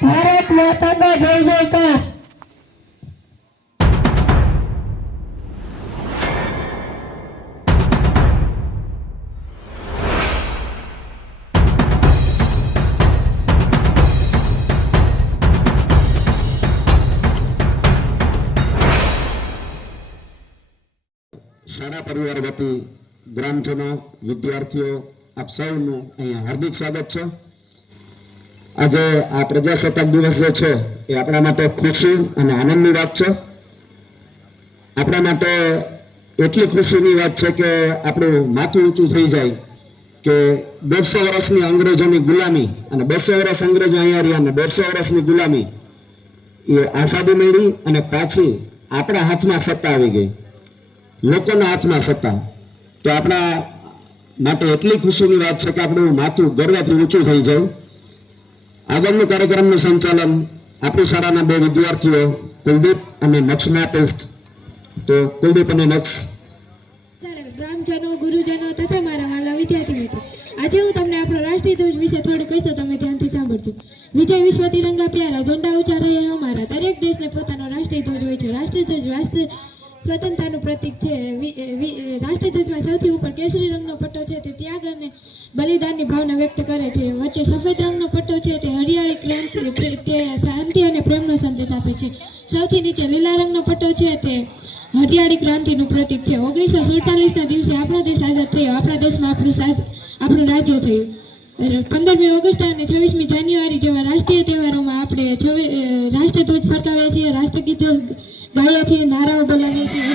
ભારત માતાનો જય જયકાર। શાળા પરિવાર વતી ગ્રામજનો, વિદ્યાર્થીઓ, આપ સૌનું અહીંયા હાર્દિક સ્વાગત છે। આજે આ પ્રજાસત્તાક દિવસ જે છે એ આપણા માટે ખુશી અને આનંદની વાત છે। આપણા માટે એટલી ખુશીની વાત છે કે આપણું માથું ઊંચું થઈ જાય કે 200 વર્ષની અંગ્રેજોની ગુલામી અને 200 વર્ષ અંગ્રેજો અહીંયા રહ્યા અને 150 વર્ષની ગુલામી એ આઝાદી મળી અને પાછી આપણા હાથમાં સત્તા આવી ગઈ, લોકોના હાથમાં સત્તા। તો આપણા માટે એટલી ખુશીની વાત છે કે આપણું માથું ગર્વથી ઊંચું થઈ જાય। આગળનું કાર્યક્રમનું સંચાલન આપણી શાળાના 2 વિદ્યાર્થીઓ કુલદીપ અને નક્ષના આપીશ। તો કુલદીપ અને નક્ષ। ગ્રામજનો, ગુરુજનો તથા મારા વાલા વિદ્યાર્થી મિત્રો, આજે હું તમને આપણો રાષ્ટ્રીય ધ્વજ વિશે થોડું કહીશ, તો તમે ધ્યાનથી સાંભળજો। વિજય વિશ્વ તિરંગા પ્યારા, ઝંડા ઊંચા રહે અમારા। દરેક દેશને પોતાનો રાષ્ટ્રીય ધ્વજ હોય છે। રાષ્ટ્રીય ધ્વજ રાષ્ટ્ર સ્વતંત્રતાનું પ્રતીક છે। રાષ્ટ્રીય ધ્વજમાં સૌથી ઉપર કેસરી રંગનો પટ્ટો છે તે ત્યાગ અને બલિદાનની ભાવના વ્યક્ત કરે છે। વચ્ચે સફેદ રંગનો પટ્ટો છે તે હરિયાળી ક્રાંતિ, તે શાંતિ અને પ્રેમનો સંદેશ આપે છે। સૌથી નીચે લીલા રંગનો પટ્ટો છે તે હરિયાળી ક્રાંતિનું પ્રતીક છે। 1947ના દિવસે આપણો દેશ આઝાદ થયો। આપણા દેશમાં આપણું રાજ્ય થયું। 15મી ઓગસ્ટ અને 26મી જાન્યુઆરી જેવા રાષ્ટ્રીય તહેવારોમાં આપણે રાષ્ટ્રધ્વજ ફરકાવીએ છીએ, રાષ્ટ્રગીત ગાઈએ છીએ, નારાઓ બોલાવીએ છીએ.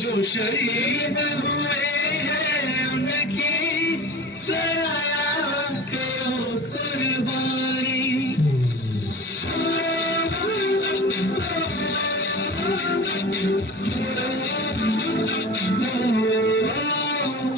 जो शहीद हुए हैं उनकी सराया करो कुर्बानी।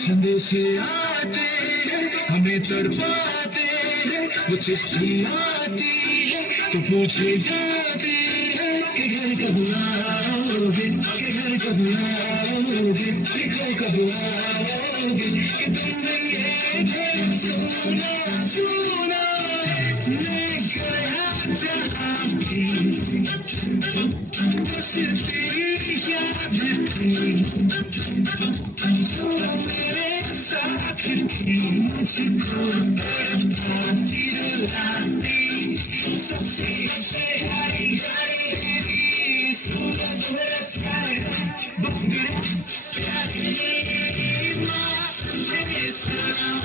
संदेश आते हैं हमें तड़पाते हैं, वो चिट्ठी आती है तो पूछे जाते हैं कि घर कब आओगे, कि घर कब आओगे, कि घर कब आओगे, कि तुमने ये घर सुना सुना मैं गया जहाँ भी बस तेरी याद थी, जो मेरे साथ थी मुझको फांसी दिलाती, सबसे प्यारी तेरी सूरज में स्काई बस तेरी प्यारी माँ मुझे सलाम।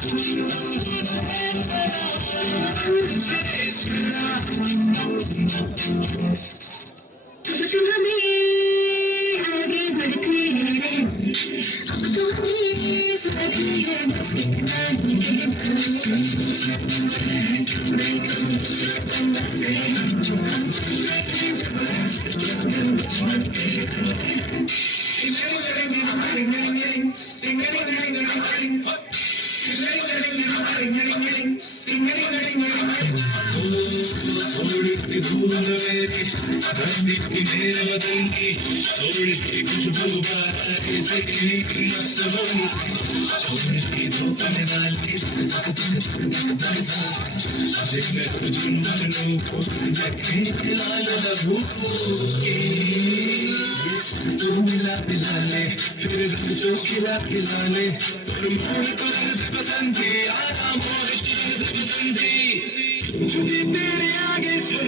तेरे आगे से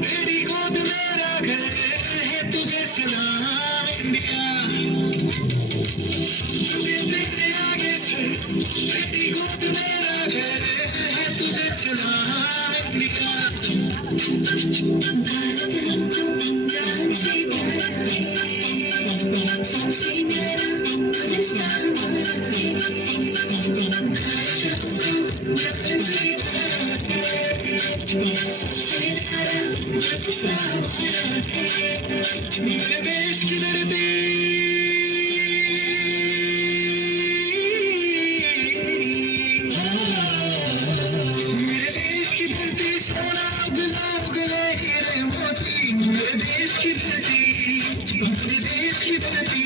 तेरी गोद मेरा घर है, तुझे सलाम इंडिया। तेरे आगे से तेरी गोद मेरा घर है, तुझे सलाम इंडिया। भारत हम जान से प्यारा है, सबसे मेरा पाकिस्तान मेरे देश की धरती, मेरे देश की धरती सोना उगला उगला हीरे मोती, मेरे देश की धरती, मेरे देश की धरती।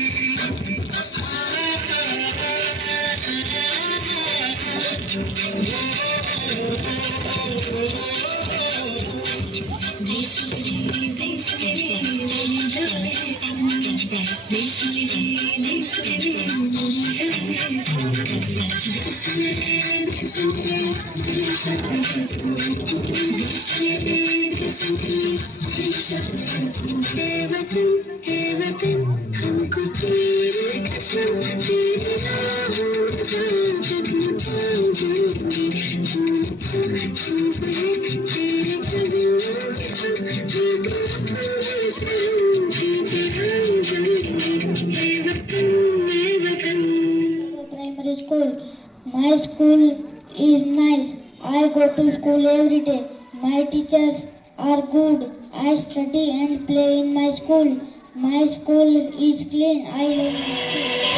हमको तेरे कसम तेरे Primary school. My school is nice. I go to school every day. My teachers are good. I study and play in my school. My school is clean. I love my school.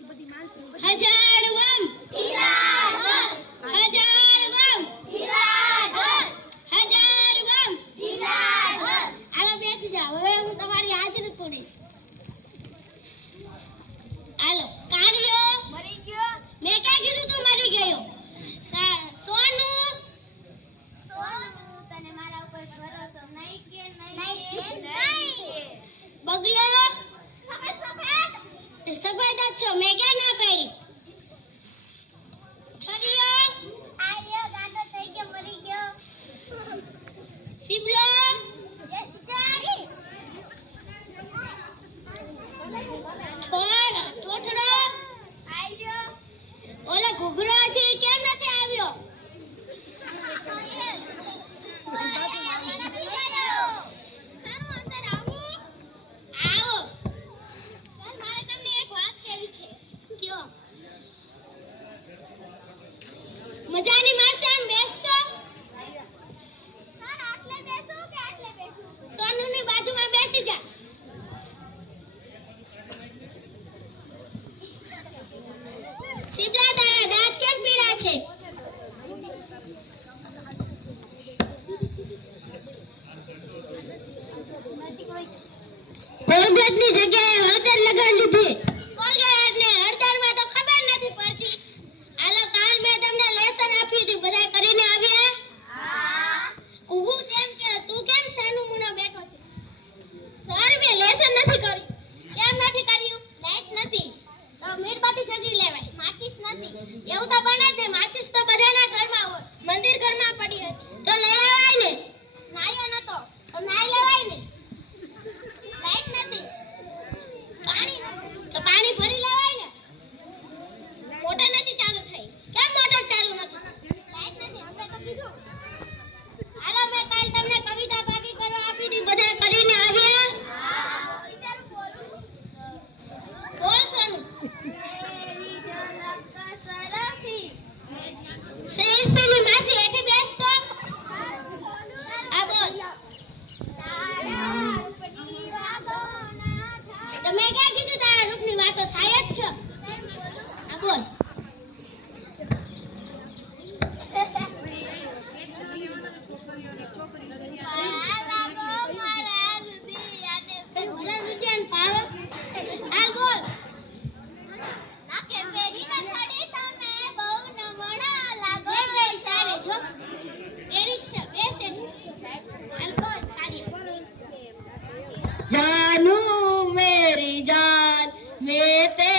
હજારવમ હિલારસ હજારવમ હિલારસ હજારવમ હિલારસ હાલો બેસી જાઓ હવે હું તમારી હાજરી પૂરીશ હાલો કાર્ય મરી ગયો મેં ક્યાં કીધું તું મરી ગયો સોનુ તને મારા ઉપર ભરોસો નહીં કે નહીં બગલો સફેદ તે સફેદ જ છો મેં ક્યાં ના પાડી છરીયો આર્યો ગાંડો થઈ ગયો મરી ગયો સિબલો ટોઠડો આર્યો ઓલો ઘૂઘરો છે ઈ કેમ નથી આવ્યો મજાની મારશે આમ બેસતો સર આટલે બેસું કે આટલે બેસું સોનુની બાજુમાં બેસી જા સિબલા તારા દાંત કેમ પીળા છે કોલગેટની જગ્યાએ હળદર લગાડી લીધી કોલગેટને હળદરમાં તો ખબર નથી પડતી હાલો કાલ મેં તમને લેસન આપ્યું હતું બધા કરીને આવ્યા હા ઊભું કેમ કે તું કેમ છાનું મુનો બેઠો છે સર મેં લેસન નથી કર્યું કેમ નથી કર્યું લાઈટ નથી તો મીણબત્તી જગી લેવાય માચીસ નથી એવું તો બને જ ને માચીસ તો બધાના ઘરમાં હોય મંદિર ઘરમાં પડી હતી તો લઈ આવાય ને નાયો નતો તો નાઈ લેવાય ને લાઈટ નથી પાણી નથી તો પાણી ભરી લેવાય ને મોટર નથી ચાલુ થઈ કેમ મોટર ચાલુ નથી લાઈટ નથી આપણે તો કીધું હાલો મેં કાલ તમને કવિતા ભાગી કરવા આપી હતી બધા કરીને આવ્યા હા ટીચર બોલું બોલ સોનું મેરી ઝલક સરસી સેલ્ફીની માસી હેઠી બેસતો આ બોલ તમે ક્યાં કીધું તારા રૂપની વાતો થાય જ છે આ બોલ जानू मेरी जान मैं